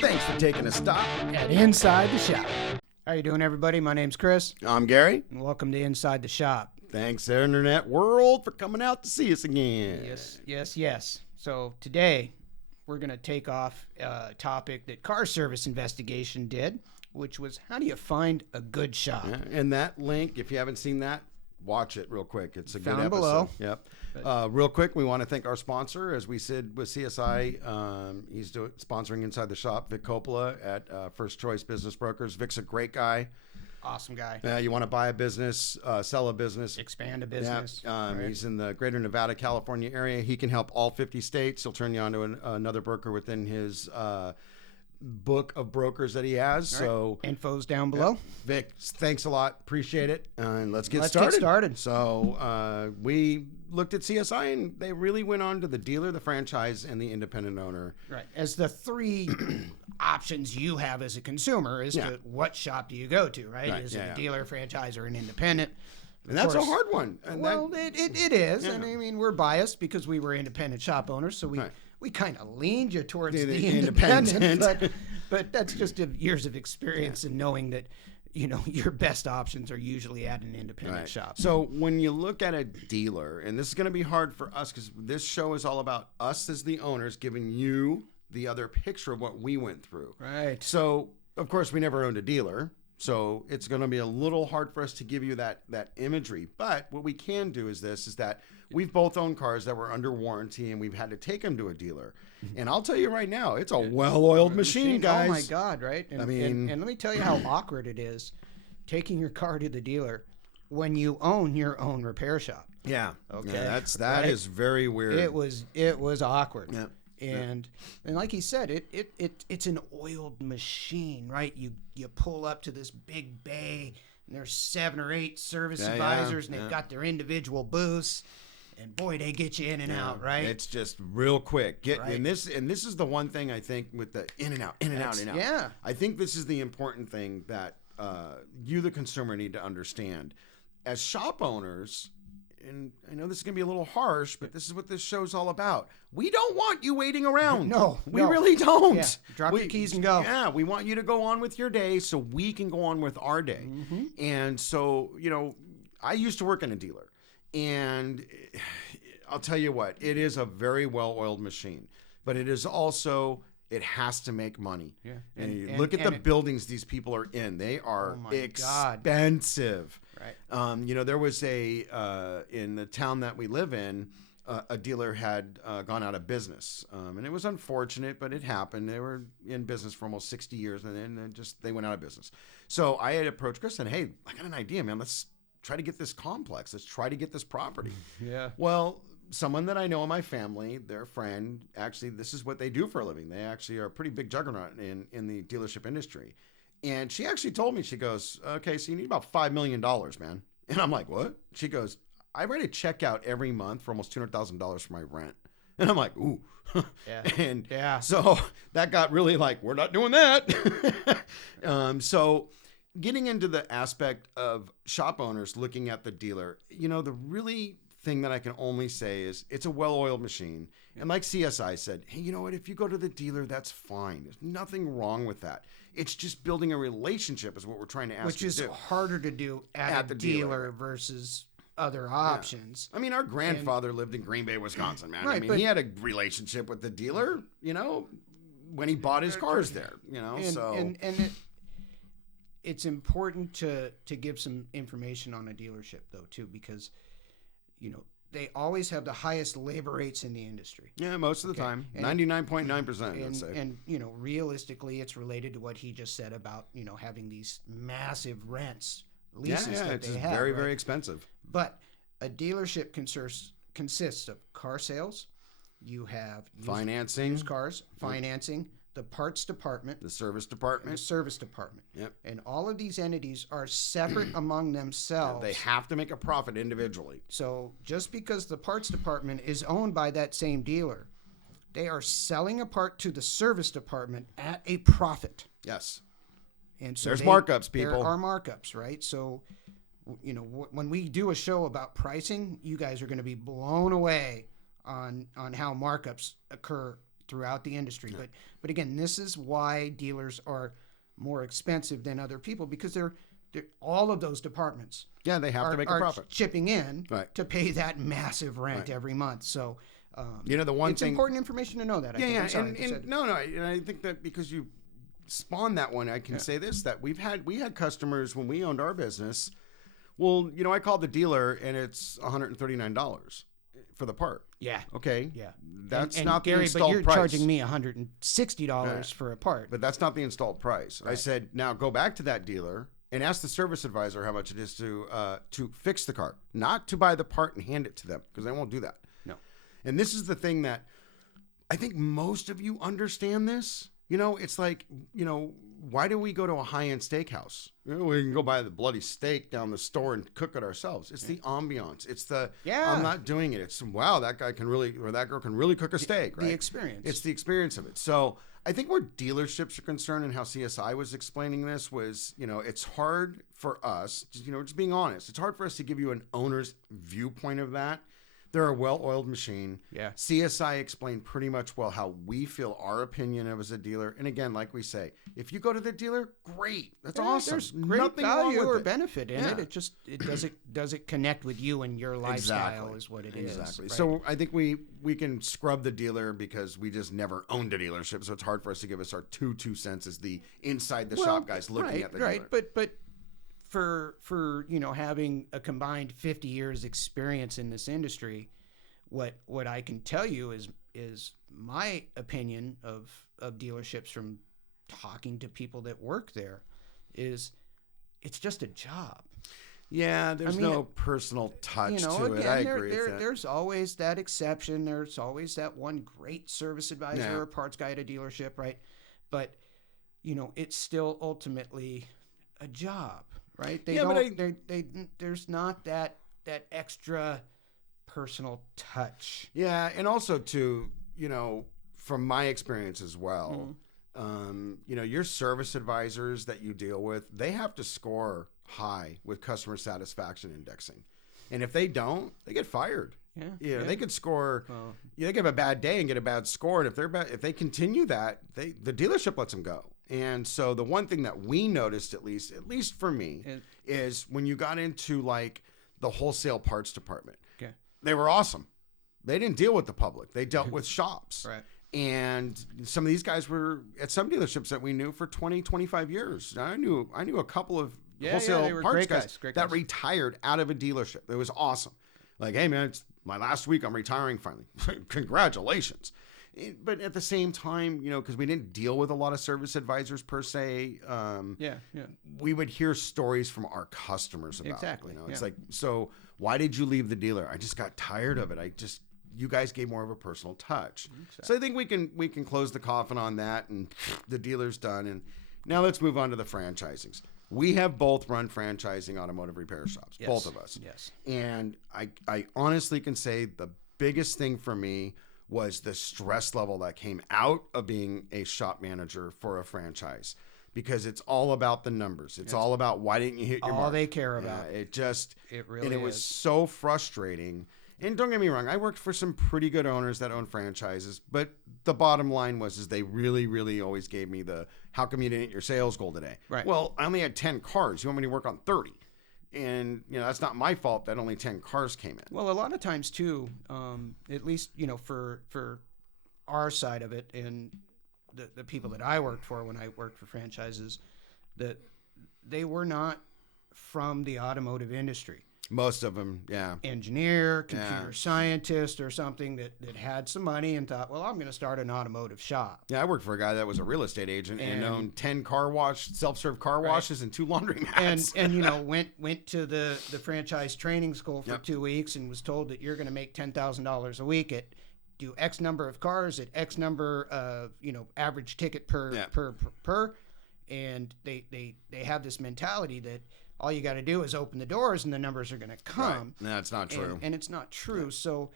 Thanks for taking a stop at Inside the Shop. How you doing, everybody? My name's Chris. I'm Gary. And welcome to Inside the Shop. Thanks, Internet World, for coming out to see us again. Yes. So today, we're going to take off a topic that Car Service Investigation did, which was how do you find a good shop? Yeah, and that link, if you haven't seen that, watch it real quick. It's a good episode. Below. Yep. Real quick, we want to thank our sponsor, as we said with CSI. He's sponsoring Inside the Shop, Vic Coppola at First Choice Business Brokers. Vic's a great guy. Awesome guy. You want to buy a business, sell a business, expand a business. Yeah. Right. He's in the greater Nevada, California area. He can help all 50 states. He'll turn you on to another broker within his book of brokers that he has. Right. So info's down below. Vic, thanks a lot. Appreciate it. And let's get started. So we looked at CSI, and they really went on to the dealer, the franchise, and the independent owner. Right. As the three options you have as a consumer as to what shop do you go to, right? Is it a dealer, franchise, or an independent? And that's a hard one. And it is. Yeah. And I mean, we're biased because we were independent shop owners, so we kind of leaned you towards the independent. But that's just years of experience and knowing that, you know, your best options are usually at an independent shop. So when you look at a dealer, and this is going to be hard for us because this show is all about us as the owners giving you the other picture of what we went through. Right. So, of course, we never owned a dealer. So it's going to be a little hard for us to give you that imagery. But what we can do is that we've both owned cars that were under warranty, and we've had to take them to a dealer. And I'll tell you right now, it's a well-oiled machine, guys. Oh, my God, right? And, and let me tell you how awkward it is taking your car to the dealer when you own your own repair shop. Yeah. Okay. Yeah, that is very weird. It was awkward. Yeah. And like he said, it's an oiled machine, right? You pull up to this big bay, and there's 7 or 8 service advisors, and they've got their individual booths, and boy, they get you in and out, right? It's just real quick. And this is the one thing I think with the in and out. Yeah. I think this is the important thing that you, the consumer, need to understand. As shop owners, and I know this is going to be a little harsh, but this is what this show's all about. We don't want you waiting around. No. We really don't. Yeah. Drop your keys and go. Yeah, we want you to go on with your day so we can go on with our day. Mm-hmm. And so, you know, I used to work in a dealer, and I'll tell you what, it is a very well-oiled machine, but it is also, it has to make money. Yeah. And you look at the buildings these people are in. They are expensive. Right. You know, there was in the town that we live in, a dealer had gone out of business. And it was unfortunate, but it happened. They were in business for almost 60 years, and then they went out of business. So I had approached Chris and, hey, I got an idea, man. Let's try to get this complex. Let's try to get this property. Yeah. Well, someone that I know in my family, their friend, actually, this is what they do for a living. They actually are a pretty big juggernaut in the dealership industry. And she actually told me, she goes, okay, so you need about $5 million, man. And I'm like, what? She goes, I write a check out every month for almost $200,000 for my rent. And I'm like, ooh. Yeah. So that got really like, we're not doing that. So getting into the aspect of shop owners looking at the dealer, you know, the really thing that I can only say is it's a well-oiled machine. And like CSI said, hey, you know what? If you go to the dealer, that's fine. There's nothing wrong with that. It's just building a relationship is what we're trying to ask you to do. Which is harder to do at the dealer versus other options. I mean, our grandfather lived in Green Bay, Wisconsin, man. Right, I mean, he had a relationship with the dealer, you know, when he bought his cars there, you know. It's important to give some information on a dealership, though, too, because, you know, they always have the highest labor rates in the industry. Yeah, most of the time. 99.9%, I'd say. And, you know, realistically, it's related to what he just said about, you know, having these massive leases that they have. It's very, very expensive. But a dealership consists of car sales. You have financing, used cars, financing, the parts department, the service department, Yep. And all of these entities are separate among themselves. They have to make a profit individually. So just because the parts department is owned by that same dealer, they are selling a part to the service department at a profit. Yes. And so there's markups, people. There are markups, right? So when we do a show about pricing, you guys are going to be blown away on how markups occur throughout the industry. Yeah. But again, this is why dealers are more expensive than other people, because they're all of those departments. Yeah, they have to make a profit. Chipping in to pay that massive rent every month. So, the one it's thing, important information to know that. And I think that because you spawned that one, I can say this, that we had customers when we owned our business. Well, I called the dealer and it's $139 for the part. Yeah. Okay. Yeah. That's and not Gary, the installed but you're price. charging me $160 for a part. But that's not the installed price. Right. I said, now go back to that dealer and ask the service advisor how much it is to fix the car, not to buy the part and hand it to them, because they won't do that. No. And this is the thing that I think most of you understand this. It's like, why do we go to a high-end steakhouse? We can go buy the bloody steak down the store and cook it ourselves. It's the ambiance. It's I'm not doing it. It's, wow, that guy can really, or that girl can really cook a steak, right? The experience. It's the experience of it. So I think where dealerships are concerned, and how CSI was explaining this, was, it's hard for us, just being honest, it's hard for us to give you an owner's viewpoint of that. They're a well-oiled machine. Yeah. CSI explained pretty much well how we feel our opinion of as a dealer. And again, like we say, if you go to the dealer, great. That's awesome. There's great Nothing value wrong with or it. benefit in it. Does it connect with you and your lifestyle is what it is. Exactly. Right? So I think we can scrub the dealer because we just never owned a dealership. So it's hard for us to give us our two cents as the inside the shop guys looking at the dealer. Right. But for having a combined 50 years experience in this industry, what I can tell you is my opinion of dealerships from talking to people that work there is it's just a job. Yeah, there's no personal touch to it. I agree with that. There's always that exception. There's always that one great service advisor or parts guy at a dealership, right? But it's still ultimately a job, right? There's not that extra personal touch. Yeah, and also too, from my experience as well, your service advisors that you deal with, they have to score high with customer satisfaction indexing, and if they don't, they get fired. Yeah. They could score. They could have a bad day and get a bad score, and if they continue that, the dealership lets them go. And so the one thing that we noticed, at least for me, is when you got into like the wholesale parts department. They were awesome. They didn't deal with the public. They dealt with shops. Right. And some of these guys were at some dealerships that we knew for 20, 25 years. I knew a couple of wholesale parts guys that retired out of a dealership. It was awesome. Like, hey man, it's my last week. I'm retiring finally. Congratulations. But at the same time, because we didn't deal with a lot of service advisors per se, we would hear stories from our customers about it. It's like, so why did you leave the dealer? I just got tired of it. You guys gave more of a personal touch. Exactly. So I think we can close the coffin on that, and the dealer's done. And now let's move on to the franchisings. We have both run franchising automotive repair shops, both of us. Yes. And I honestly can say the biggest thing for me was the stress level that came out of being a shop manager for a franchise, because it's all about the numbers. It's all about why didn't you hit your mark. All they care about. It really was so frustrating. And don't get me wrong, I worked for some pretty good owners that own franchises, but the bottom line was they really, really always gave me how come you didn't hit your sales goal today? Right. Well, I only had 10 cars. You want me to work on 30? And, that's not my fault that only 10 cars came in. Well, a lot of times too, at least, for our side of it, and the people that I worked for when I worked for franchises, that they were not from the automotive industry. Most of them, yeah. Engineer, computer scientist, or something that had some money and thought, well, I'm going to start an automotive shop. Yeah, I worked for a guy that was a real estate agent and owned 10 self-serve car washes and 2 laundromats. And went to the franchise training school for 2 weeks and was told that you're going to make $10,000 a week do X number of cars at X number of average ticket per, and they have this mentality that all you got to do is open the doors and the numbers are going to come. Right. No, that's not true. And it's not true. So,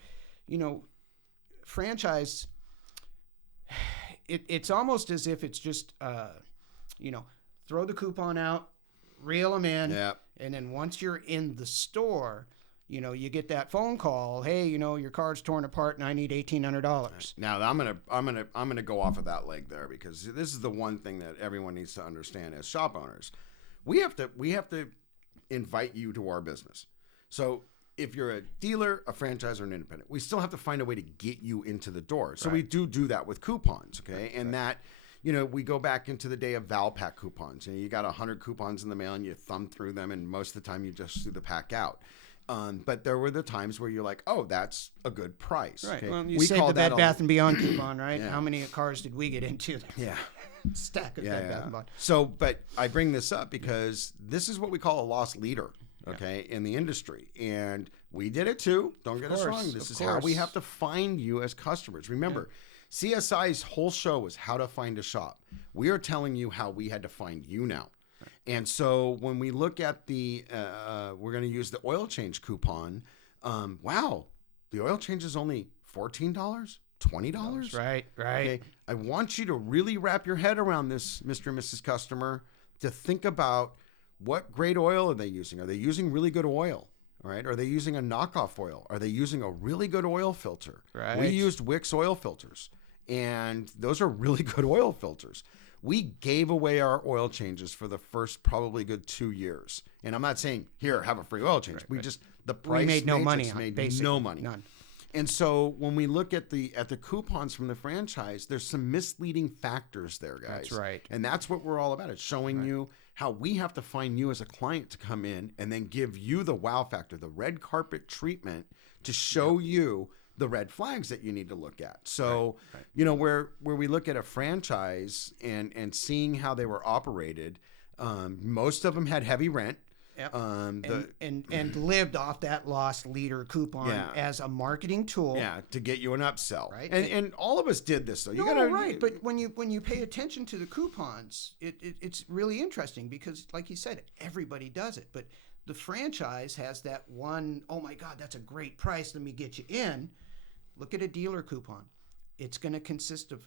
franchise, it's almost as if it's just, throw the coupon out, reel them in. Yeah. And then once you're in the store, you know, you get that phone call. Hey, you know, your car's torn apart and I need $1,800. Now I'm gonna go off of that leg there, because this is the one thing that everyone needs to understand as shop owners. We have to invite you to our business. So if you're a dealer, a franchise, or an independent, we still have to find a way to get you into the door. So we do that with coupons, okay? And that, you know, we go back into the day of Valpak coupons. You know, you got 100 coupons in the mail and you thumb through them, and most of the time you just threw the pack out. But there were the times where you're like, oh, that's a good price. Right. Okay? Well, you saved the Bed Bath & Beyond coupon, right? Yeah. How many cars did we get into? Yeah. Stack of Bed Bath & Beyond. So, but I bring this up because this is what we call a lost leader, okay, in the industry. And we did it too. Don't get us wrong. This is how we have to find you as customers. Remember, CSI's whole show was how to find a shop. We are telling you how we had to find you now. And so when we look at the, we're going to use the oil change coupon. Wow, the oil change is only $14, $20. Right. Okay? I want you to really wrap your head around this, Mr. and Mrs. Customer, to think about what grade oil are they using? Are they using really good oil? All right. Are they using a knockoff oil? Are they using a really good oil filter? Right. We used Wix oil filters, and those are really good oil filters. We gave away our oil changes for the first probably good 2 years. And I'm not saying, here, have a free oil change. The price we made no money on it. Basically. No money. None. And so when we look at the coupons from the franchise, there's some misleading factors there, guys. That's right. And that's what we're all about. It's showing you how we have to find you as a client to come in and then give you the wow factor, the red carpet treatment to show you the red flags that you need to look at. So, you know, where we look at a franchise and seeing how they were operated, most of them had heavy rent. Yep. And lived off that lost leader coupon as a marketing tool. Yeah, to get you an upsell. Right. And all of us did this though. But when you pay attention to the coupons, it's really interesting because, like you said, everybody does it. But the franchise has that one, oh my God, that's a great price. Let me get you in. Look at a dealer coupon. It's going to consist of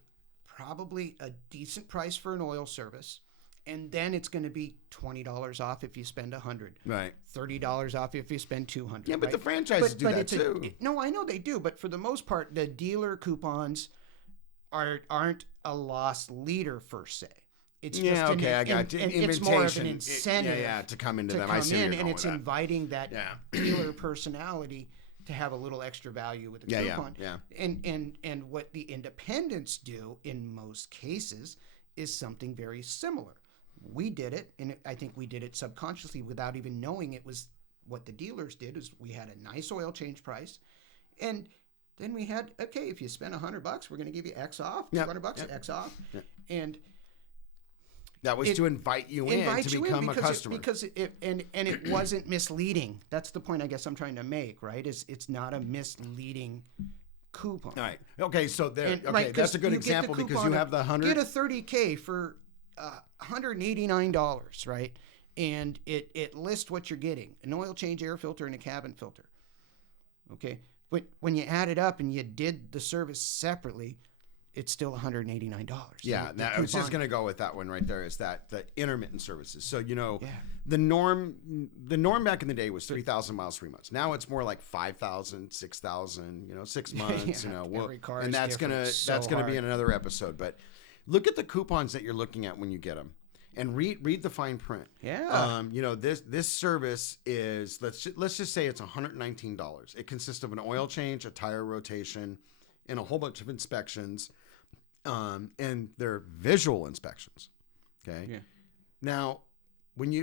probably a decent price for an oil service. And then it's going to be $20 off if you spend $100. Right. $30 off if you spend $200. Yeah, but the franchises do that too. No, I know they do, but for the most part, the dealer coupons aren't a lost leader per se. It's just I got you. It's more of an incentive to come into them. I see and it's inviting that dealer personality to have a little extra value with the coupon. And what the independents do in most cases is something very similar. We did it, and I think we did it subconsciously without even knowing it was what the dealers did. Is we had a nice oil change price, and then we had, okay, if you spend $100, we're going to give you X off, $200 X off, and that was to invite you in to become a customer. Because it wasn't misleading. That's the point I guess I'm trying to make, right? It's not a misleading coupon. All right. Okay, so that's a good example because you have the 100. Get a 30K for $189, right? And it lists what you're getting: an oil change, air filter, and a cabin filter. Okay, but when you add it up and you did the service separately, it's still $189. Yeah, I was just going to go with that one right there. Is that the intermittent services? So the norm back in the day was 3,000 miles, 3 months. Now it's more like 5,000, 6,000. 6 months. Every car and that's gonna be in another episode. But look at the coupons that you're looking at when you get them, and read the fine print. Yeah. This service is let's just say it's $119. It consists of an oil change, a tire rotation, and a whole bunch of inspections. And they're visual inspections. Okay. Yeah. Now,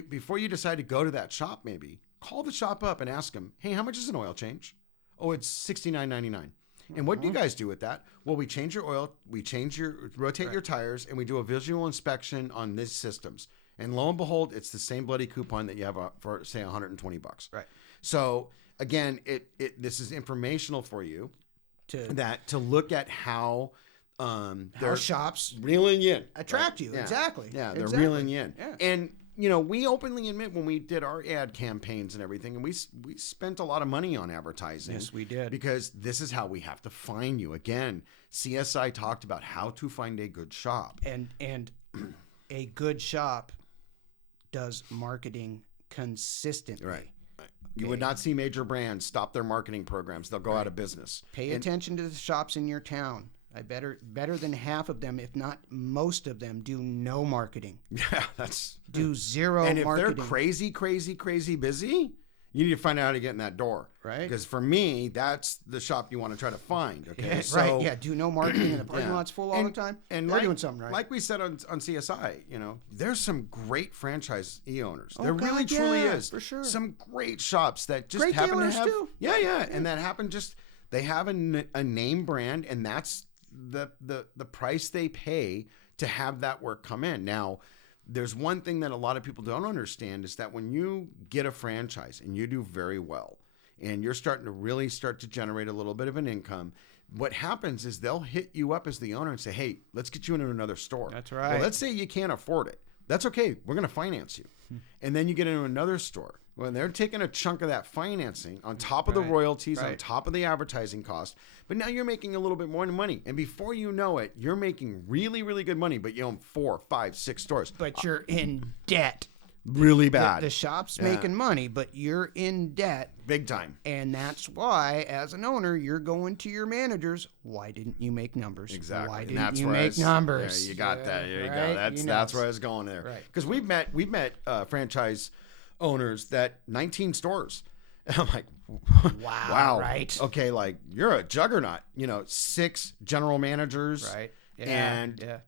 before you decide to go to that shop, maybe call the shop up and ask them, hey, how much is an oil change? Oh, it's $69.99. And what do you guys do with that? Well, we change your oil, rotate your tires, and we do a visual inspection on these systems. And lo and behold, it's the same bloody coupon that you have for say $120. Right. So again, this is informational for you to look at how their shops reeling you in, attract you. Exactly. Yeah, they're reeling you in. Yeah. And we openly admit when we did our ad campaigns and everything, and we spent a lot of money on advertising. Yes, we did. Because this is how we have to find you. Again, CSI talked about how to find a good shop. And a good shop does marketing consistently. Right. You would not see major brands stop their marketing programs. They'll go out of business. Pay attention to the shops in your town. I better than half of them, if not most of them, do no marketing. Yeah, do zero and if marketing. they're crazy busy, you need to find out how to get in that door. Right. Because for me, that's the shop you want to try to find. Okay. Yeah, so, right. Yeah. Do no marketing and the parking lot's full all the time. And they're doing something right. Like we said on CSI, there's some great franchisee owners. Oh, there really truly is. For sure. Some great shops that just great happen to dealers have. too. Yeah. And that happen they have a name brand, and that's the price they pay to have that work come in. Now, there's one thing that a lot of people don't understand is that when you get a franchise and you do very well and you're starting to generate a little bit of an income, what happens is they'll hit you up as the owner and say, hey, let's get you into another store. That's right. Well, let's say you can't afford it. That's okay. We're going to finance you. And then you get into another store. Well, they're taking a chunk of that financing on top of the royalties, on top of the advertising cost. But now you're making a little bit more money. And before you know it, you're making really, really good money, but you own 4, 5, 6 stores. But you're in debt. Really bad. The shop's making money, but you're in debt. Big time. And that's why, as an owner, you're going to your managers. Why didn't you make numbers? Exactly. Why didn't you make numbers? Yeah, you got that. There you go. That's where I was going there. Right. Because we've met franchise owners that 19 stores. And I'm like, wow. Right. Okay, like you're a juggernaut. 6 general managers. Right. Yeah. And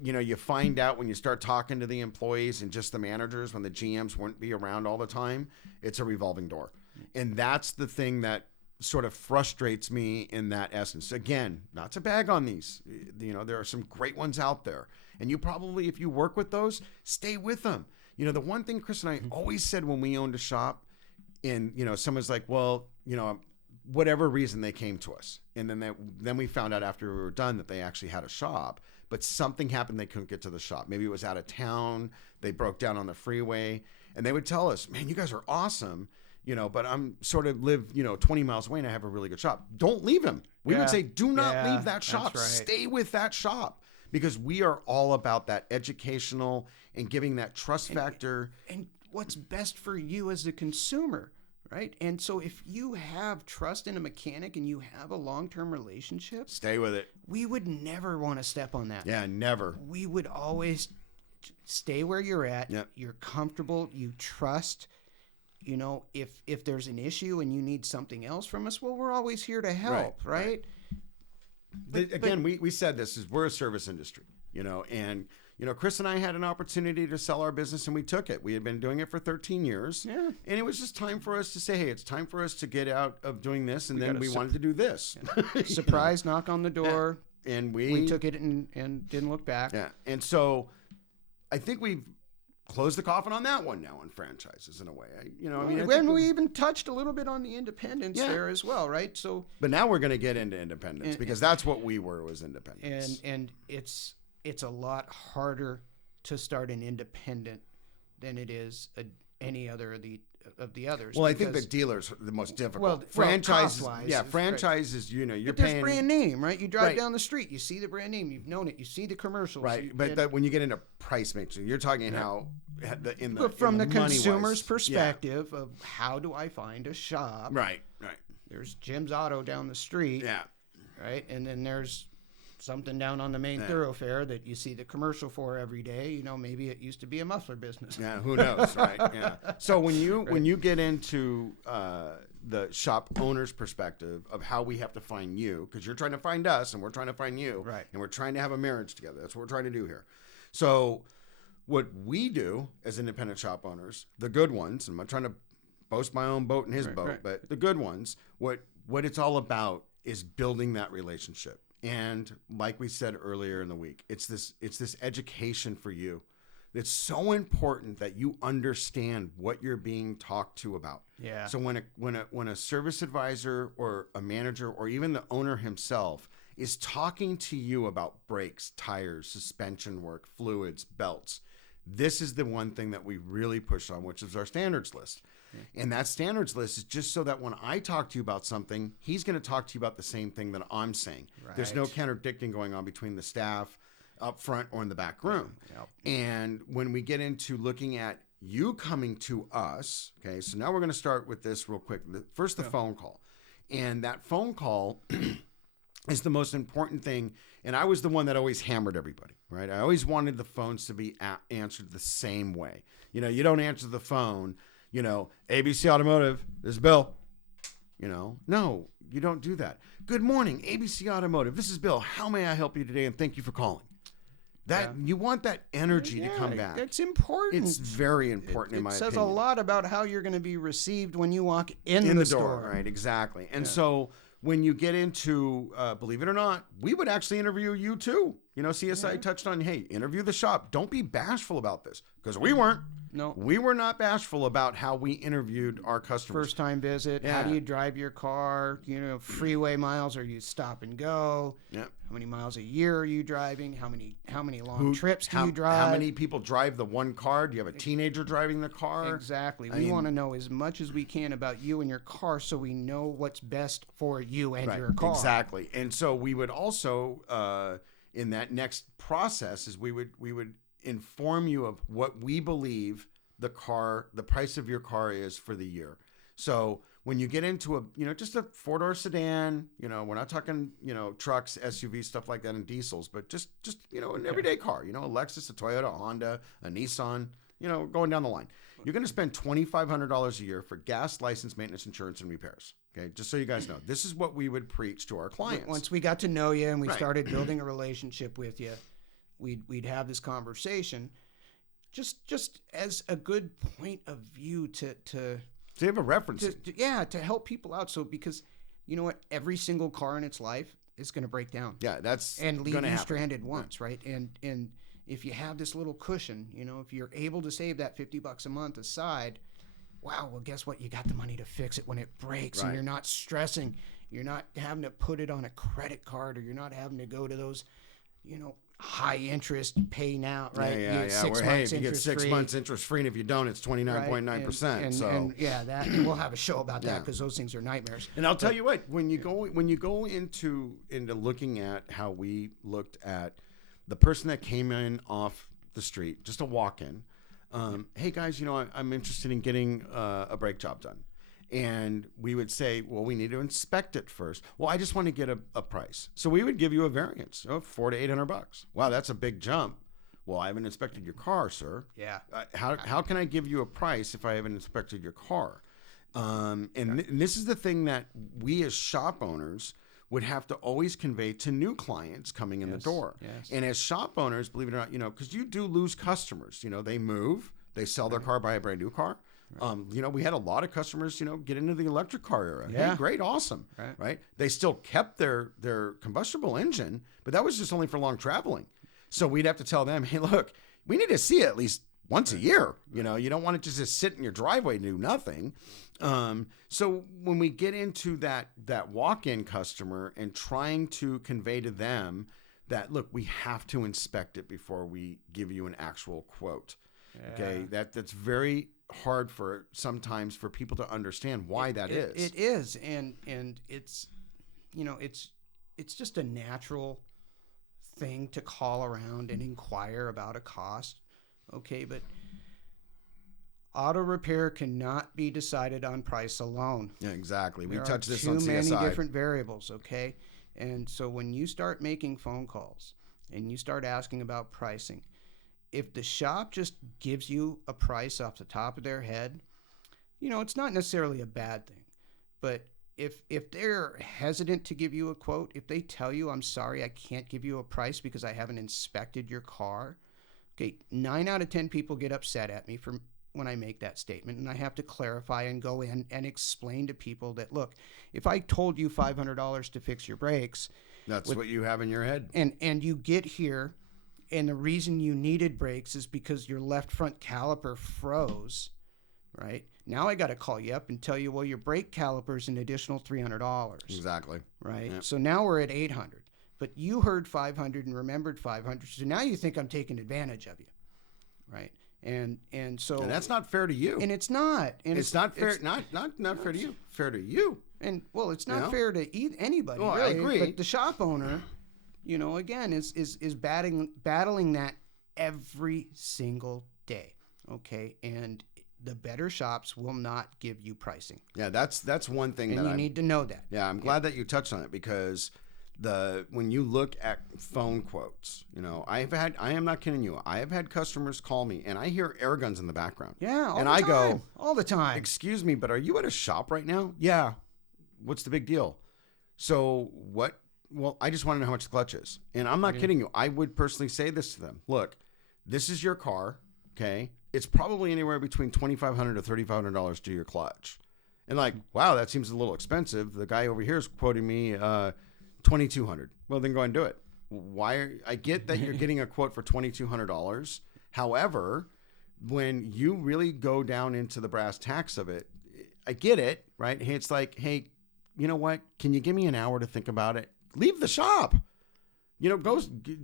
you find out when you start talking to the employees and just the managers, when the GMs wouldn't be around all the time, it's a revolving door. And that's the thing that sort of frustrates me in that essence. Again, not to bag on these. There are some great ones out there. And you probably, if you work with those, stay with them. The one thing Chris and I always said when we owned a shop, and, someone's like, well, whatever reason they came to us. And then we found out after we were done that they actually had a shop. But something happened, they couldn't get to the shop. Maybe it was out of town. They broke down on the freeway. And they would tell us, man, you guys are awesome, but I'm sort of live, 20 miles away and I have a really good shop. Don't leave him. We would say, do not leave that shop. Right. Stay with that shop. Because we are all about that educational and giving that trust factor. And what's best for you as a consumer. Right. And so if you have trust in a mechanic and you have a long-term relationship, stay with it. We would never want to step on that. Yeah, never. We would always stay where you're at. Yep. You're comfortable. You trust. If there's an issue and you need something else from us, well, we're always here to help. Right. Again, we said this is we're a service industry, and Chris and I had an opportunity to sell our business and we took it. We had been doing it for 13 years. Yeah. And it was just time for us to say, hey, it's time for us to get out of doing this. And then we wanted to do this. Surprise knock on the door. Yeah. And we took it and didn't look back. Yeah. And so I think we've closed the coffin on that one now on franchises in a way. We even touched a little bit on the independents there as well, right? So, but now we're going to get into independence because that's what we were, was independence. And it's a lot harder to start an independent than it is any other of the others. Well, I think the dealers are the most difficult. Well, franchises, cost-wise, franchises, you're but paying. There's brand name, right? You drive down the street, you see the brand name, you've known it, you see the commercials, right? But when you get into price matrix, you're talking from the consumer's perspective of how do I find a shop? Right. There's Jim's Auto down the street, right, and then there's something down on the main thoroughfare that you see the commercial for every day. Maybe it used to be a muffler business. Yeah, who knows, right? Yeah. So when you get into the shop owner's perspective of how we have to find you, because you're trying to find us and we're trying to find you, right? And we're trying to have a marriage together. That's what we're trying to do here. So what we do as independent shop owners, the good ones, and I'm not trying to boast my own boat in his boat, but the good ones, what it's all about is building that relationship. And like we said earlier in the week, it's this education for you. It's so important that you understand what you're being talked to about. Yeah. So when a service advisor or a manager or even the owner himself is talking to you about brakes, tires, suspension work, fluids, belts, this is the one thing that we really push on, which is our standards list. And that standards list is just so that when I talk to you about something, he's going to talk to you about the same thing that I'm saying. Right. There's no contradicting going on between the staff up front or in the back room. Yep. And when we get into looking at you coming to us. Okay, so now we're going to start with this real quick. First, the phone call. And that phone call is the most important thing. And I was the one that always hammered everybody, right? I always wanted the phones to be answered the same way. You know, you don't answer the phone, you know, ABC Automotive, this is Bill. You know, no, you don't do that. Good morning, ABC Automotive. This is Bill. How may I help you today? And thank you for calling. You want that energy to come back. It's important. It's very important in my opinion. It says a lot about how you're going to be received when you walk in the store. Right, exactly. And so when you get into, believe it or not, we would actually interview you too. You know, CSI touched on, hey, interview the shop. Don't be bashful about this, because we weren't. No. We were not bashful about how we interviewed our customers. First time visit. Yeah. How do you drive your car? You know, freeway miles, or you stop and go? Yep. How many miles a year are you driving? How many long trips do you drive? How many people drive the one car? Do you have a teenager driving the car? Exactly. We want to know as much as we can about you and your car, so we know what's best for you and your car. Exactly. And so we would also, in that next process, is we would inform you of what we believe the price of your car is for the year. So when you get into just a 4-door sedan, we're not talking, trucks, SUVs, stuff like that, and diesels, but just an everyday car, a Lexus, a Toyota, a Honda, a Nissan, going down the line. You're going to spend $2,500 a year for gas, license, maintenance, insurance, and repairs. Okay, just so you guys know, this is what we would preach to our clients. Once we got to know you and we started building a relationship with you, we'd have this conversation, just as a good point of view to have a reference. To help people out. So because you know what, every single car in its life is going to break down. Yeah, that's and leave you stranded once, right? And if you have this little cushion, if you're able to save that $50 a month aside, wow, well, guess what? You got the money to fix it when it breaks, and you're not stressing. You're not having to put it on a credit card, or you're not having to go to those, high interest pay now, right? Yeah. If you get 6 months interest free, and if you don't, it's 29.9%. So that we'll have a show about that, because those things are nightmares. And I'll tell you what, when you go into looking at how we looked at the person that came in off the street, just a walk-in. Hey guys, I'm interested in getting a brake job done. And we would say, well, we need to inspect it first. Well, I just want to get a price. So we would give you a variance of $400 to $800. Wow, that's a big jump. Well, I haven't inspected your car, sir. Yeah. How can I give you a price if I haven't inspected your car? And this is the thing that we as shop owners would have to always convey to new clients coming in the door. Yes. And as shop owners, believe it or not, because you do lose customers. They move, they sell their car, buy a brand new car. Right. We had a lot of customers, get into the electric car era. Yeah. Hey, great, awesome. Right? They still kept their combustible engine, but that was just only for long traveling. So we'd have to tell them, hey, look, we need to see it at least once a year. You don't want it to just sit in your driveway and do nothing. So when we get into that walk-in customer and trying to convey to them that, look, we have to inspect it before we give you an actual quote. Yeah. Okay, that's very hard sometimes for people to understand why that is. It is, and it's it's just a natural thing to call around and inquire about a cost. Okay, but auto repair cannot be decided on price alone. Yeah, exactly. We touched this on CSI. Too many different variables, okay? And so when you start making phone calls and you start asking about pricing, if the shop just gives you a price off the top of their head, it's not necessarily a bad thing. But if they're hesitant to give you a quote, if they tell you, I'm sorry, I can't give you a price because I haven't inspected your car, okay, 9 out of 10 people get upset at me when I make that statement, and I have to clarify and go in and explain to people that, look, if I told you $500 to fix your brakes, that's what you have in your head, and you get here, and the reason you needed brakes is because your left front caliper froze, right? Now I got to call you up and tell you, well, your brake caliper is an additional $300. Exactly. Right? Yep. So now we're at $800. But you heard 500 and remembered 500. So now you think I'm taking advantage of you, right? And that's not fair to you. And it's not. And it's not fair. Not fair to you. Fair to you. And well, it's not fair to anybody. Well, really, I agree. But the shop owner, again, is battling that every single day. Okay, and the better shops will not give you pricing. Yeah, that's one thing and that you need to know that. Yeah, I'm glad that you touched on it, because when you look at phone quotes, I am not kidding you. I have had customers call me and I hear air guns in the background. Yeah, and I go all the time. Excuse me, but are you at a shop right now? Yeah. What's the big deal? So what? Well, I just want to know how much the clutch is. And I'm not kidding you. I would personally say this to them. Look, this is your car. Okay. It's probably anywhere between $2,500 to $3,500 to your clutch. And like, wow, that seems a little expensive. The guy over here is quoting me $2,200. Well, then go ahead and do it. I get that you're getting a quote for $2,200. However, when you really go down into the brass tacks of it, I get it, right? Hey, it's like, hey, you know what? Can you give me an hour to think about it? Leave the shop.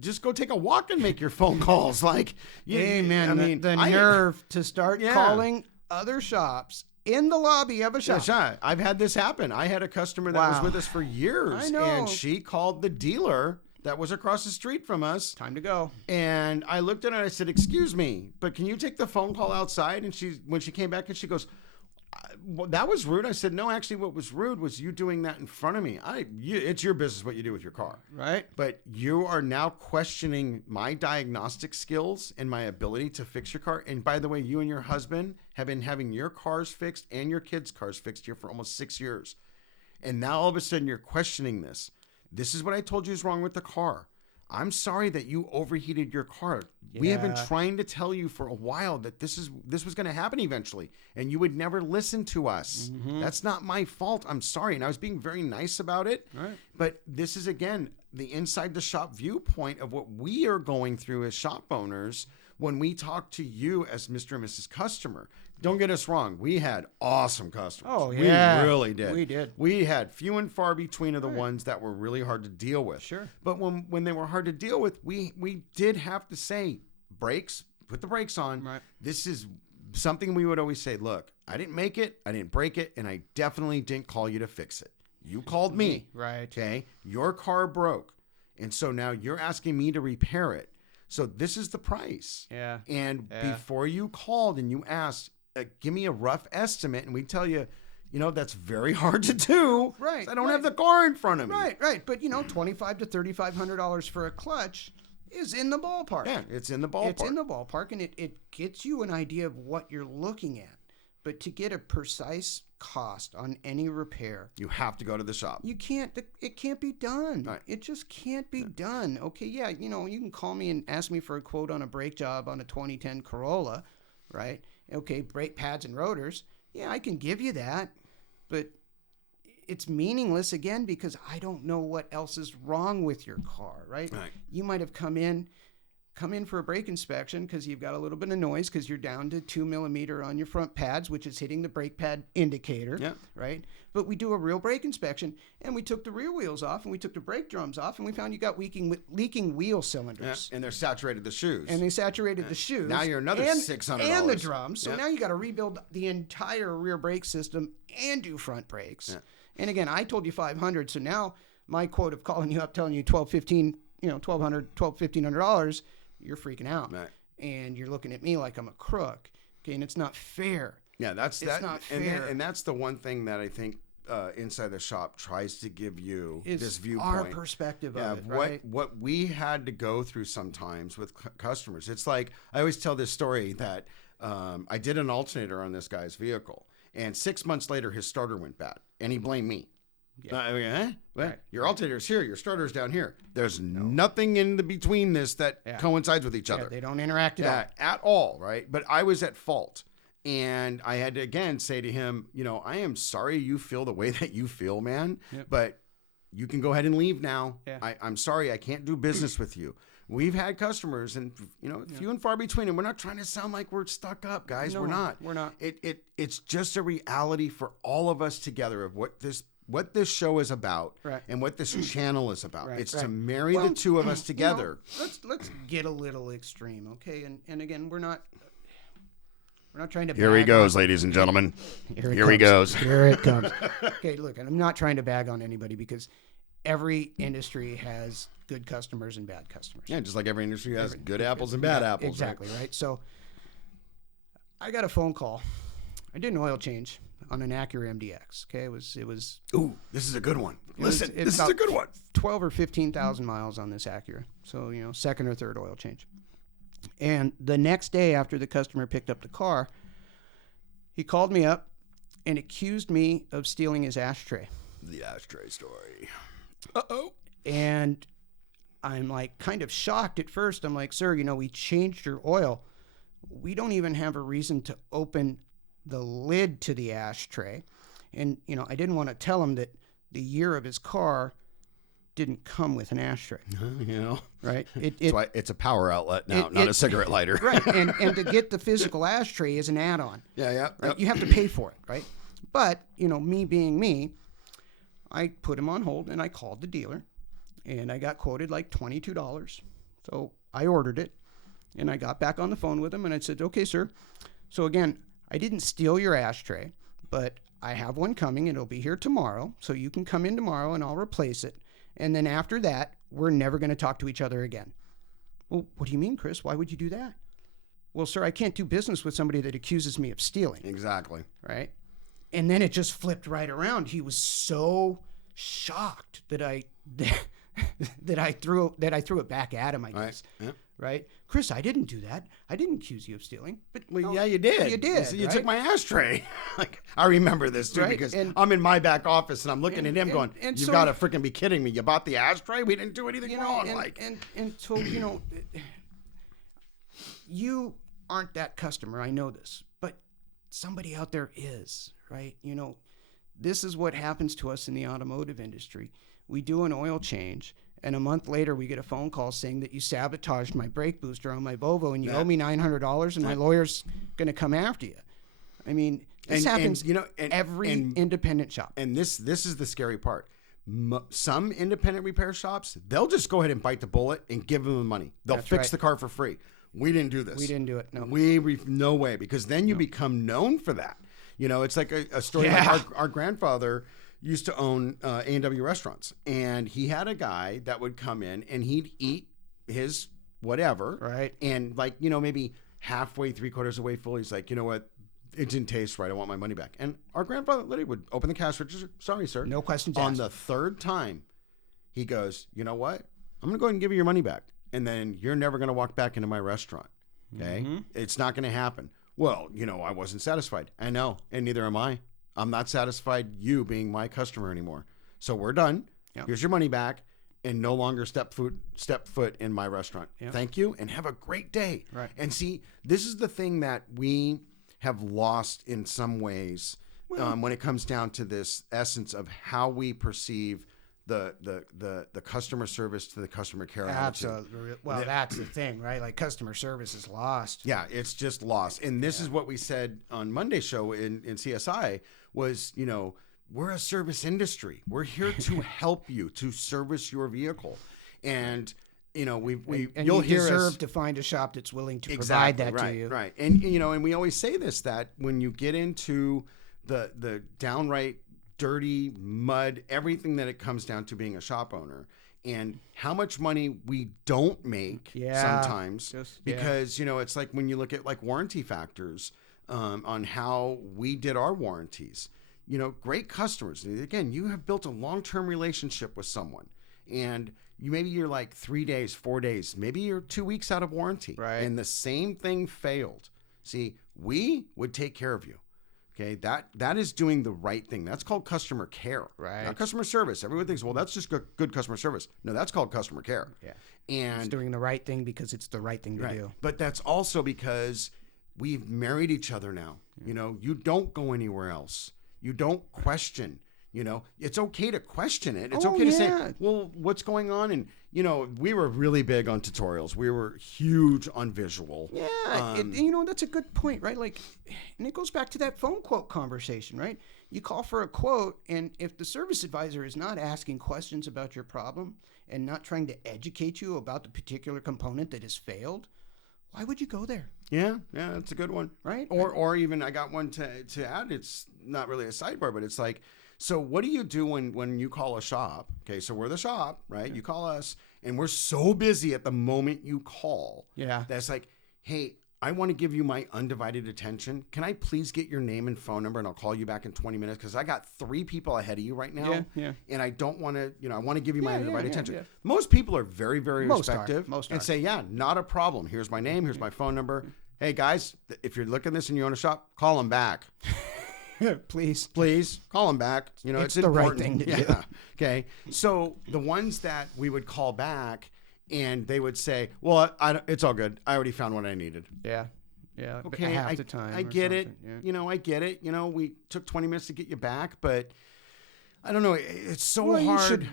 Just go take a walk and make your phone calls. Like, hey, man, I mean, the nerve to start calling other shops in the lobby of a shop. Yeah, I've had this happen. I had a customer that was with us for years. I know. And she called the dealer that was across the street from us. Time to go. And I looked at her and I said, excuse me, but can you take the phone call outside? And when she came back and she goes, well, that was rude. I said, no, actually what was rude was you doing that in front of me. It's your business what you do with your car. Right. But you are now questioning my diagnostic skills and my ability to fix your car. And by the way, you and your husband have been having your cars fixed and your kids' cars fixed here for almost 6 years. And now all of a sudden you're questioning this. This is what I told you is wrong with the car. I'm sorry that you overheated your car. Yeah. We have been trying to tell you for a while that this was going to happen eventually, and you would never listen to us. Mm-hmm. That's not my fault. I'm sorry. And I was being very nice about it. Right. But this is, again, the inside the shop viewpoint of what we are going through as shop owners when we talk to you as Mr. and Mrs. Customer. Don't get us wrong. We had awesome customers. Oh, yeah. We really did. We did. We had few and far between of the ones that were really hard to deal with. Sure. But when they were hard to deal with, we did have to say, brakes, put the brakes on. Right. This is something we would always say, look, I didn't make it, I didn't break it, and I definitely didn't call you to fix it. You called me. Right. Okay? Your car broke. And so now you're asking me to repair it. So this is the price. Yeah. And before you called and you asked, give me a rough estimate, and we tell you, that's very hard to do. Right. I don't have the car in front of me. Right. But $2,500 to $3,500 for a clutch is in the ballpark. Yeah, it's in the ballpark. It's in the ballpark, and it gets you an idea of what you're looking at. But to get a precise cost on any repair, you have to go to the shop. You can't. It can't be done. Right. It just can't be done. Okay, yeah, you can call me and ask me for a quote on a brake job on a 2010 Corolla, right? Okay, brake pads and rotors. Yeah, I can give you that, but it's meaningless again because I don't know what else is wrong with your car, right? You might have come in for a brake inspection because you've got a little bit of noise because you're down to 2 millimeter on your front pads, which is hitting the brake pad indicator, right? But we do a real brake inspection, and we took the rear wheels off, and we took the brake drums off, and we found you got leaking wheel cylinders. Yeah, and they're saturated the shoes. The shoes. Now you're another $600. And the drums. So now you got to rebuild the entire rear brake system and do front brakes. Yeah. And again, I told you $500, so now my quote of calling you up, telling you $1,200, $1,500, you're freaking out. Right. And you're looking at me like I'm a crook. Okay, and it's not fair. Yeah, it's not fair. And that's the one thing that I think Inside the Shop tries to give you this viewpoint. Our perspective of it, right? What we had to go through sometimes with customers. It's like, I always tell this story that I did an alternator on this guy's vehicle, and 6 months later, his starter went bad, and he blamed me. Yeah. Your alternator's here, your starter's down here. There's nothing in the between this that coincides with each other. They don't interact at all, right? But I was at fault. And I had to, again, say to him, I am sorry you feel the way that you feel, man, but you can go ahead and leave now. Yeah. I'm sorry, I can't do business with you. We've had customers, and few and far between, and we're not trying to sound like we're stuck up, guys. No, we're not. We're not. It's just a reality for all of us together of what this show is about, and what this channel is about. It's to marry the two of us together. Let's get a little extreme, okay? And again, we're not trying to. Here he goes, ladies and gentlemen. Here he goes. Here it comes. Okay, look, and I'm not trying to bag on anybody because every industry has good customers and bad customers. Yeah, just like every industry has good apples and bad apples. Exactly, right? So I got a phone call. I did an oil change on an Acura MDX. Okay, it was. Ooh, this is a good one. Listen, this is a good one. 12 or 15,000 miles on this Acura. So, second or third oil change. And the next day after the customer picked up the car, he called me up and accused me of stealing his ashtray. The ashtray story. Uh-oh. And I'm like kind of shocked at first. I'm like, sir, we changed your oil. We don't even have a reason to open the lid to the ashtray. And, I didn't want to tell him that the year of his car didn't come with an ashtray. Right? That's why it's a power outlet now, not a cigarette lighter. Right. And to get the physical ashtray is an add-on. Yeah. Right? Yep. You have to pay for it, right? But, me being me, I put him on hold and I called the dealer and I got quoted like $22. So I ordered it and I got back on the phone with him and I said, okay, sir. So again, I didn't steal your ashtray, but I have one coming and it'll be here tomorrow. So you can come in tomorrow and I'll replace it. And then after that, we're never going to talk to each other again. Well, what do you mean, Chris? Why would you do that? Well, sir, I can't do business with somebody that accuses me of stealing. Exactly. Right? And then it just flipped right around. He was so shocked that I threw it back at him, I guess. Right. Yeah. Right? Chris, I didn't do that. I didn't accuse you of stealing. But yeah, you did. You did. You right? took my ashtray. I remember this too, because I'm in my back office and I'm looking at him going, "You've got to freaking be kidding me! You bought the ashtray? We didn't do anything wrong." And so you aren't that customer. I know this, but somebody out there is, right? This is what happens to us in the automotive industry. We do an oil change. And a month later, we get a phone call saying that you sabotaged my brake booster on my Volvo and you owe me $900 and my lawyer's going to come after you. I mean, this happens every independent shop. And this is the scary part. Some independent repair shops, they'll just go ahead and bite the bullet and give them the money. They'll fix the car for free. We didn't do this. We didn't do it. No. No way, because then you become known for that. It's like a story like our grandfather used to own A&W restaurants, and he had a guy that would come in and he'd eat his whatever, right? And maybe halfway, 3/4 away full, he's like, you know what, it didn't taste right. I want my money back. And our grandfather literally would open the cash register. Sorry, sir. No questions asked. On the third time, he goes, you know what? I'm gonna go ahead and give you your money back, and then you're never gonna walk back into my restaurant. Okay, It's not gonna happen. Well, I wasn't satisfied. I know, and neither am I. I'm not satisfied you being my customer anymore. So we're done. Yep. Here's your money back, and no longer step foot in my restaurant. Yep. Thank you, and have a great day. Right. And see, this is the thing that we have lost in some ways when it comes down to this essence of how we perceive the customer service to the customer care. Absolutely. Well, that's the thing, right? Like customer service is lost. Yeah, it's just lost. And this is what we said on Monday's show in CSI was, we're a service industry. We're here to help you to service your vehicle. And, you'll deserve to find a shop that's willing to provide that to you. Right. And, and we always say this, that when you get into the downright dirty mud, everything that it comes down to being a shop owner, and how much money we don't make sometimes because it's like when you look at like warranty factors on how we did our warranties, great customers. And again, you have built a long-term relationship with someone, and you're like 3 days, 4 days, maybe you're 2 weeks out of warranty, right? And the same thing failed. See, we would take care of you. Okay, that is doing the right thing. That's called customer care, right? Not customer service. Everyone thinks, well, that's just good customer service. No, that's called customer care. Yeah, and it's doing the right thing because it's the right thing to do. But that's also because we've married each other now. Yeah. You don't go anywhere else. You don't question. It's okay to question it. It's okay to say, well, what's going on? And, we were really big on tutorials. We were huge on visual. Yeah. That's a good point, right? Like, and it goes back to that phone quote conversation, right? You call for a quote, and if the service advisor is not asking questions about your problem and not trying to educate you about the particular component that has failed, why would you go there? Yeah, that's a good one. Right? Or even I got one to add. It's not really a sidebar, but it's like, so what do you do when you call a shop? Okay, so we're the shop, right? You call us, and we're so busy at the moment you call. Yeah. That's like, hey, I want to give you my undivided attention. Can I please get your name and phone number, and I'll call you back in 20 minutes because I got 3 people ahead of you right now. Yeah. And I don't want to, I want to give you my undivided attention. Yeah. Most people are very, very Most respective and say, yeah, not a problem. Here's my name. Here's my phone number. Hey, guys, if you're looking at this and you own a shop, call them back. Please call them back. It's the important. right thing to do. Okay. So the ones that we would call back and they would say, well, it's all good. I already found what I needed. Yeah. Okay. Half the time. I get it. Yeah. I get it. We took 20 minutes to get you back, but I don't know. It's so hard.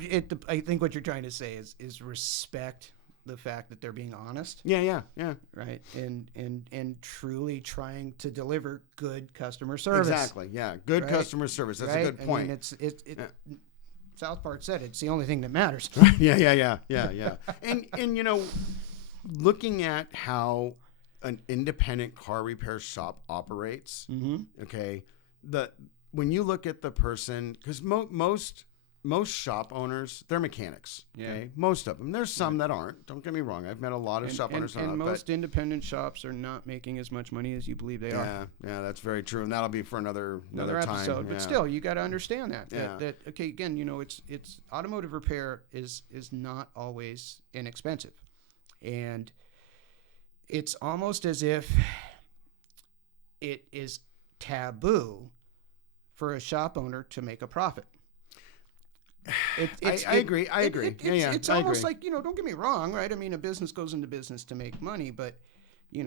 I think what you're trying to say is respect the fact that they're being honest. Yeah. Right. And truly trying to deliver good customer service. Exactly. Yeah. Good customer service. That's a good point. I mean, South Park said it's the only thing that matters. Yeah. And looking at how an independent car repair shop operates, okay, when you look at the person, because most shop owners, they're mechanics. Okay, most of them. There's some that aren't. Don't get me wrong. I've met a lot of shop owners. And most independent shops are not making as much money as you believe they are. Yeah, that's very true. And that'll be for another episode. time. But still, you got to understand that okay, again, it's automotive repair is not always inexpensive, and it's almost as if it is taboo for a shop owner to make a profit. I agree. It's almost like, don't get me wrong, right? I mean, a business goes into business to make money, but you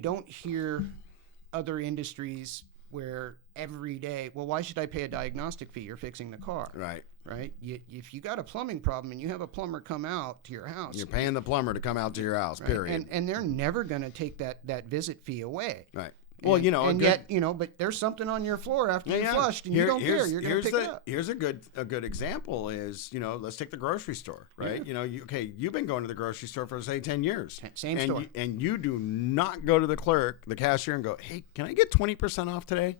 don't hear other industries where every day, well, why should I pay a diagnostic fee? You're fixing the car. Right. If you got a plumbing problem and you have a plumber come out to your house, you're paying the plumber to come out to your house, right? Period. And they're never going to take that visit fee away. Right. Well, but there's something on your floor after you flushed, and you don't care. You're going to pick it up. Here's a good example is, let's take the grocery store, right? Yeah. You've been going to the grocery store for, say, 10 years. Same store. And you do not go to the cashier, and go, hey, can I get 20% off today?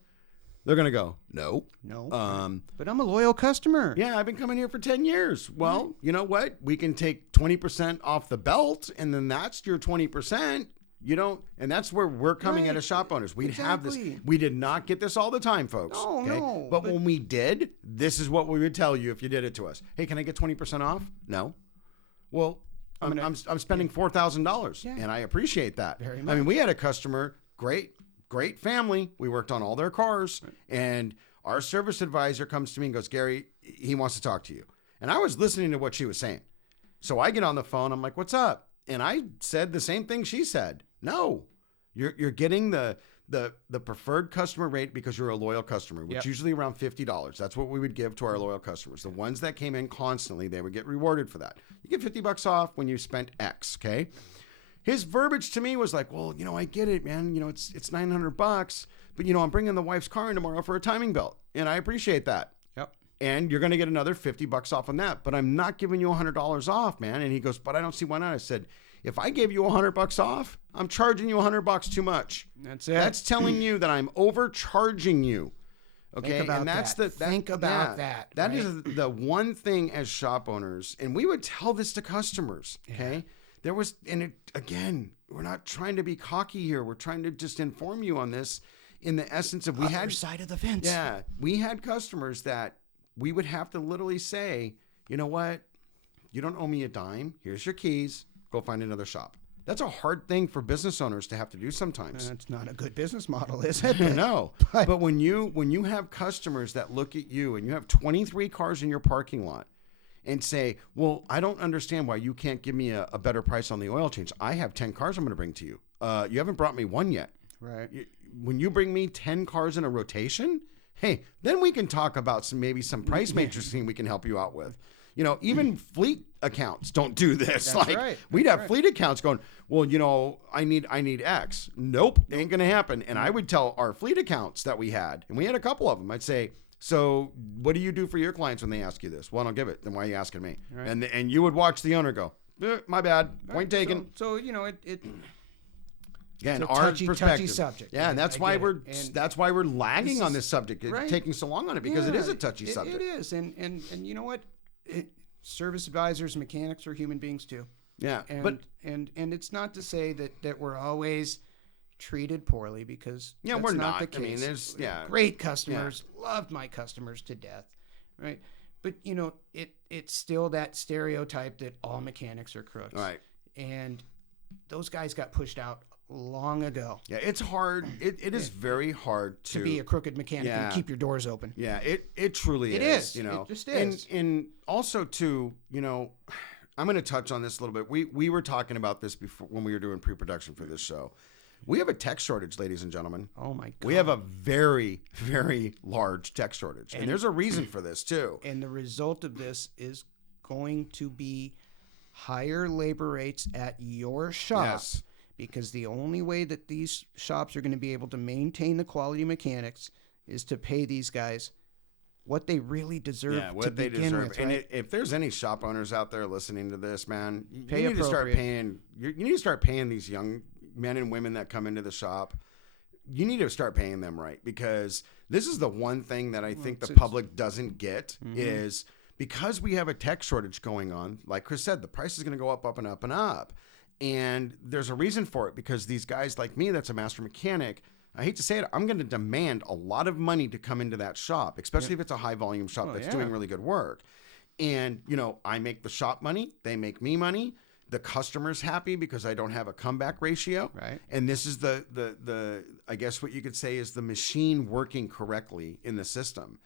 They're going to go, no. But I'm a loyal customer. Yeah, I've been coming here for 10 years. Well, you know what? We can take 20% off the belt, and then that's your 20%. And that's where we're coming at as shop owners. We'd have this. We did not get this all the time, folks. No. But when we did, this is what we would tell you if you did it to us. Hey, can I get 20% off? No. Well, I'm spending $4,000, and I appreciate that. Very much. I mean, we had a customer, great family. We worked on all their cars, and our service advisor comes to me and goes, Gary, he wants to talk to you. And I was listening to what she was saying. So I get on the phone. I'm like, what's up? And I said the same thing she said. No, you're getting the preferred customer rate because you're a loyal customer, which usually around $50. That's what we would give to our loyal customers. The ones that came in constantly, they would get rewarded for that. You get $50 off when you spent X. Okay. His verbiage to me was like, well, I get it, man. It's $900, but I'm bringing the wife's car in tomorrow for a timing belt, and I appreciate that. Yep. And you're going to get another $50 off on that, but I'm not giving you $100 off, man. And he goes, but I don't see why not. I said, if I gave you $100 off, I'm charging you $100 too much. That's it. That's telling you that I'm overcharging you. Okay, and that's that. Think about that. That right? is the one thing as shop owners, and we would tell this to customers. Okay, again, we're not trying to be cocky here. We're trying to just inform you on this. In the essence of Other side of the fence. Yeah, we had customers that we would have to literally say, you know what, you don't owe me a dime. Here's your keys. Go find another shop. That's a hard thing for business owners to have to do sometimes. It's not a good business model, is it? No. But when you have customers that look at you and you have 23 cars in your parking lot and say, well, I don't understand why you can't give me a better price on the oil change. I have 10 cars I'm going to bring to you. You haven't brought me one yet. Right. When you bring me 10 cars in a rotation, hey, then we can talk about maybe some price matrixing we can help you out with. Even fleet accounts don't do this. That's right. We'd have fleet accounts going, well, I need X. Nope, ain't going to happen. And I would tell our fleet accounts that we had, and we had a couple of them. I'd say, so what do you do for your clients when they ask you this? Well, I don't give it. Then why are you asking me? Right. And you would watch the owner go, my bad, point taken. So yeah, it's a touchy subject. Yeah, and that's why we're lagging on this subject, taking so long on it because it is a touchy subject. It is, and you know what? Service advisors, mechanics are human beings too. Yeah, and it's not to say that we're always treated poorly, because yeah, that's we're not not. the case. I mean, there's great customers, loved my customers to death, right? But it's still that stereotype that all mechanics are crooks, right. And those guys got pushed out long ago. Yeah, it's hard. It is very hard to be a crooked mechanic and keep your doors open. Yeah, it truly is. It just is. And also too, I'm going to touch on this a little bit. We were talking about this before when we were doing pre-production for this show. We have a tech shortage, ladies and gentlemen. Oh my God. We have a very, very large tech shortage, and there's a reason for this too. And the result of this is going to be higher labor rates at your shop. Yes. Because the only way that these shops are going to be able to maintain the quality mechanics is to pay these guys what they really deserve what they deserve. With, and right? if there's any shop owners out there listening to this, man, you Pay need to start appropriate. paying. You need to start paying these young men and women that come into the shop. You need to start paying them right, because this is the one thing that I think the public doesn't get is because we have a tech shortage going on. Like Chris said, the price is going to go up, up, and up, and up. And there's a reason for it, because these guys like me, that's a master mechanic, I hate to say it, I'm going to demand a lot of money to come into that shop, especially if it's a high volume shop that's doing really good work. And, I make the shop money. They make me money. The customer's happy because I don't have a comeback ratio. Right. And this is the I guess what you could say is the machine working correctly in the system.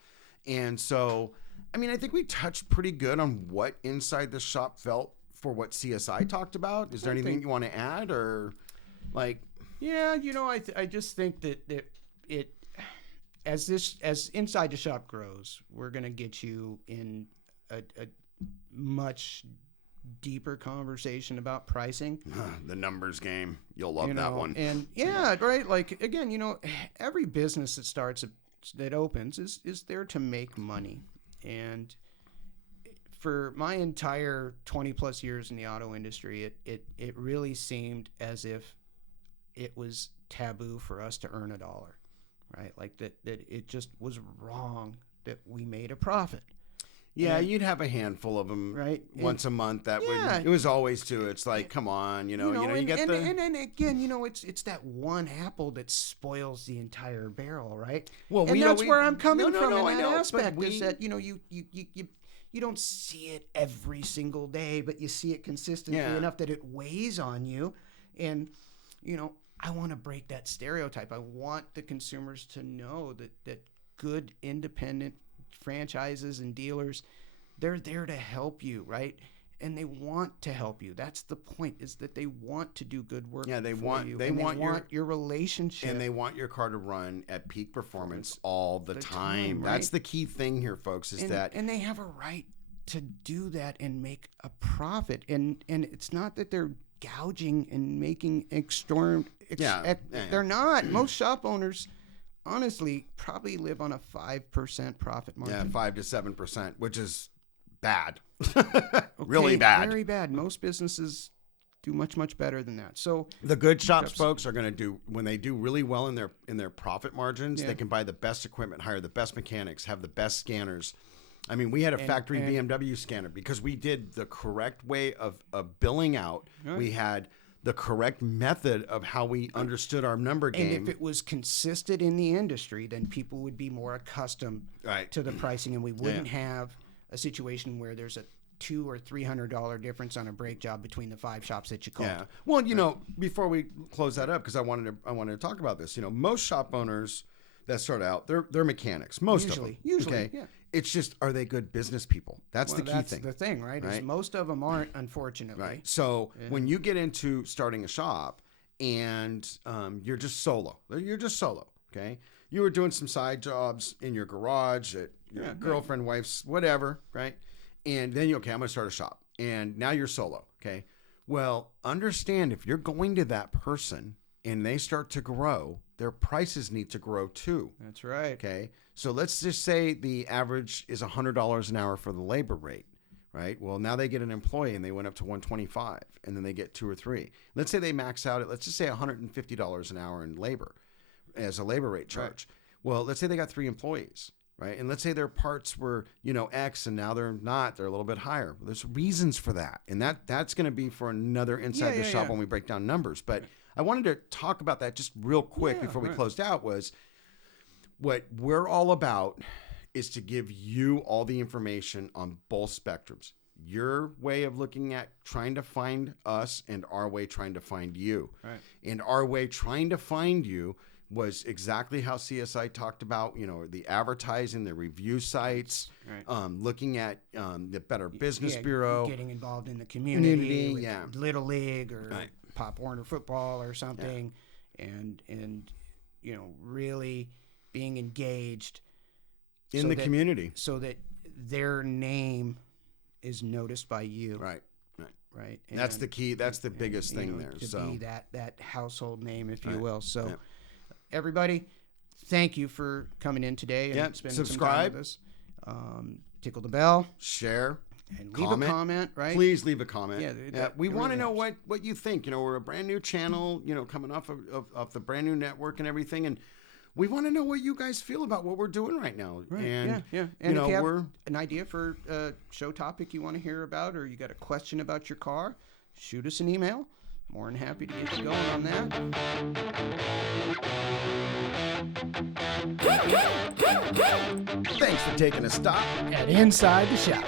And so, I mean, I think we touched pretty good on what inside the shop felt for what CSI talked about. Is there anything you want to add, or like? Yeah, I just think that it as inside the shop grows, we're gonna get you in a much deeper conversation about pricing. The numbers game. You'll love that one. And right. Like again, every business that opens is there to make money, and for my entire 20 plus years in the auto industry, it really seemed as if it was taboo for us to earn a dollar, right? Like that it just was wrong that we made a profit. Yeah, you'd have a handful of them right once a month. That would, it was always too. It's like, come on, you get and again, it's that one apple that spoils the entire barrel, right? Well, and that's where I'm coming from in that I know, aspect. Is that you don't see it every single day, but you see it consistently enough that it weighs on you. And, I want to break that stereotype. I want the consumers to know that good independent franchises and dealers, they're there to help you, right? And they want to help you. That's the point, is that they want to do good work. Yeah, they want your relationship, and they want your car to run at peak performance all the time. Right? That's the key thing here, folks. And they have a right to do that and make a profit. And it's not that they're gouging and making they're not. Most shop owners, honestly, probably live on a 5% profit margin. Yeah, 5 to 7%, which is bad. Really bad. Very bad. Most businesses do much, much better than that. So the good shops folks are going to do, when they do really well in their profit margins, they can buy the best equipment, hire the best mechanics, have the best scanners. I mean, we had a factory BMW scanner because we did the correct way of billing out. Right. We had the correct method of how we understood our number game. And if it was consistent in the industry, then people would be more accustomed to the pricing, and we wouldn't have a situation where there's a $200 or $300 difference on a brake job between the 5 shops that you called. Yeah. Well, before we close that up, because I wanted to talk about this. Most shop owners that start out, they're mechanics. Most of them. Usually, okay? Yeah. It's just, are they good business people? That's the key thing. That's the thing, right? Is most of them aren't, unfortunately. Right. So when you get into starting a shop and you're just solo, okay? You were doing some side jobs in your garage at your girlfriend, wife's, whatever, right? And then I'm going to start a shop. And now you're solo, okay? Well, understand, if you're going to that person and they start to grow, their prices need to grow too. That's right. Okay. So let's just say the average is $100 an hour for the labor rate, right? Well, now they get an employee and they went up to $125, and then they get 2 or 3. Let's say they max out at, let's just say $150 an hour in labor as a labor rate charge. Right. Well, let's say they got 3 employees. right? And let's say their parts were, X, and now they're not. They're a little bit higher. Well, there's reasons for that, and that's going to be for another Inside the Shop when we break down numbers. But I wanted to talk about that just real quick before we closed out. Was what we're all about is to give you all the information on both spectrums. Your way of looking at trying to find us, and our way trying to find you. Right. And our way trying to find you was exactly how CSI talked about, the advertising, the review sites, looking at the Better Business Bureau. Getting involved in the community with Little League or Pop Warner football or something, and really being engaged in the community so that their name is noticed by you. Right. And that's the key. That's the biggest thing there. To be that household name, if you will. So everybody, thank you for coming in today and spending subscribe. some time with us. Tickle the bell. Share. And leave a comment, right? Please leave a comment. We want to know helps. what you think. We're a brand new channel, coming off of the brand new network and everything. And we want to know what you guys feel about what we're doing right now. Right. And, And if you have an idea for a show topic you want to hear about, or you got a question about your car, shoot us an email. More than happy to get you going on that. Thanks for taking a stop at Inside the Shop.